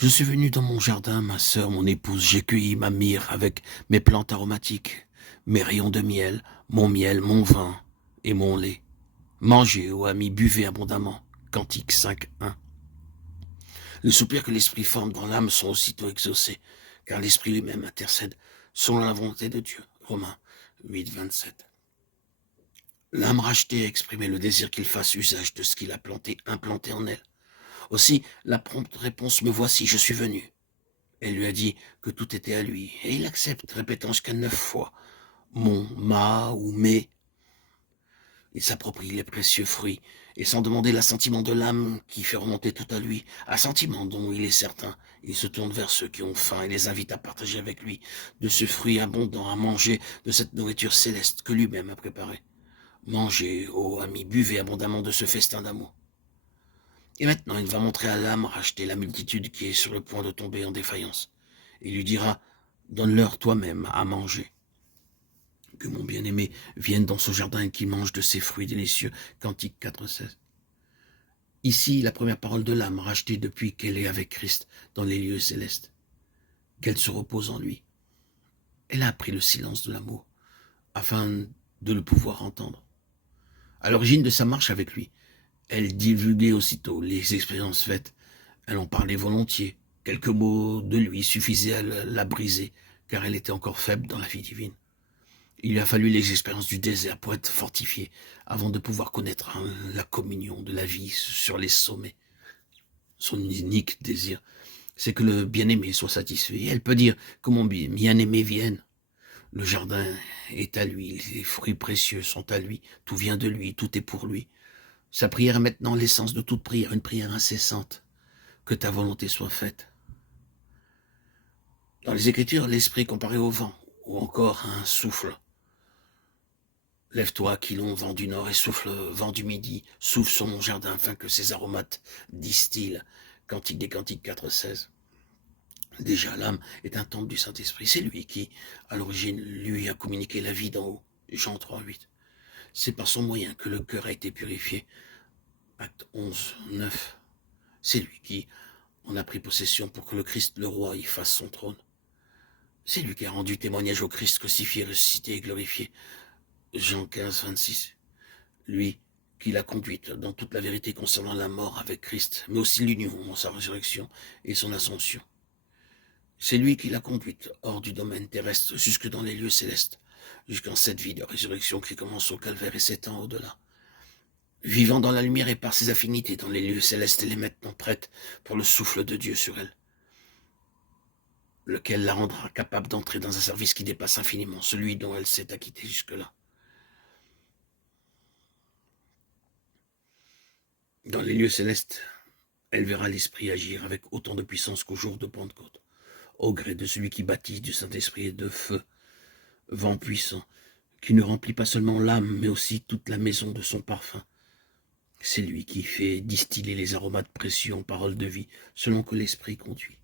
Je suis venu dans mon jardin, ma sœur, mon épouse, j'ai cueilli ma myrrhe avec mes plantes aromatiques, mes rayons de miel, mon vin et mon lait. Mangez, ô amis, buvez abondamment. Cantique 5.1. Les soupirs que l'esprit forme dans l'âme sont aussitôt exaucés, car l'esprit lui-même intercède selon la volonté de Dieu. Romains 8.27. L'âme rachetée a exprimé le désir qu'il fasse usage de ce qu'il a implanté en elle. Aussi, la prompte réponse, me voici, je suis venu. Elle lui a dit que tout était à lui, et il accepte, répétant jusqu'à 9 fois mon, ma ou mes. Il s'approprie les précieux fruits, et sans demander l'assentiment de l'âme qui fait remonter tout à lui, assentiment dont il est certain, il se tourne vers ceux qui ont faim et les invite à partager avec lui de ce fruit abondant, à manger de cette nourriture céleste que lui-même a préparée. Mangez, ô amis, buvez abondamment de ce festin d'amour. Et maintenant, il va montrer à l'âme rachetée la multitude qui est sur le point de tomber en défaillance. Il lui dira, donne-leur toi-même à manger. Que mon bien-aimé vienne dans ce jardin et qu'il mange de ses fruits délicieux. Cantique 4.16. Ici, la première parole de l'âme rachetée depuis qu'elle est avec Christ dans les lieux célestes. Qu'elle se repose en lui. Elle a appris le silence de l'amour afin de le pouvoir entendre. À l'origine de sa marche avec lui, elle divulguait aussitôt les expériences faites. Elle en parlait volontiers. Quelques mots de lui suffisaient à la briser, car elle était encore faible dans la vie divine. Il lui a fallu les expériences du désert pour être fortifiée, avant de pouvoir connaître la communion de la vie sur les sommets. Son unique désir, c'est que le bien-aimé soit satisfait. Elle peut dire que mon bien-aimé vienne. Le jardin est à lui, les fruits précieux sont à lui, tout vient de lui, tout est pour lui. Sa prière est maintenant l'essence de toute prière, une prière incessante. Que ta volonté soit faite. Dans les Écritures, l'esprit comparé au vent, ou encore à un souffle. Lève-toi, Aquilon, vent du nord, et souffle, vent du midi, souffle sur mon jardin, afin que ses aromates distillent. Cantique des Cantiques 4.16. Déjà, l'âme est un temple du Saint-Esprit. C'est lui qui, à l'origine, lui a communiqué la vie d'en haut. Jean 3.8. C'est par son moyen que le cœur a été purifié. Acte 11.9. C'est lui qui en a pris possession pour que le Christ, le roi, y fasse son trône. C'est lui qui a rendu témoignage au Christ crucifié, ressuscité et glorifié. Jean 15.26. Lui qui l'a conduite dans toute la vérité concernant la mort avec Christ, mais aussi l'union en sa résurrection et son ascension. C'est lui qui l'a conduite hors du domaine terrestre, jusque dans les lieux célestes, jusqu'en cette vie de résurrection qui commence au calvaire et s'étend au-delà. Vivant dans la lumière et par ses affinités dans les lieux célestes, elle est maintenant prête pour le souffle de Dieu sur elle, lequel la rendra capable d'entrer dans un service qui dépasse infiniment celui dont elle s'est acquittée jusque-là. Dans les lieux célestes, elle verra l'Esprit agir avec autant de puissance qu'au jour de Pentecôte, au gré de celui qui baptise du Saint-Esprit et de feu, vent puissant, qui ne remplit pas seulement l'âme, mais aussi toute la maison de son parfum. C'est lui qui fait distiller les aromates précieux en paroles de vie, selon que l'Esprit conduit.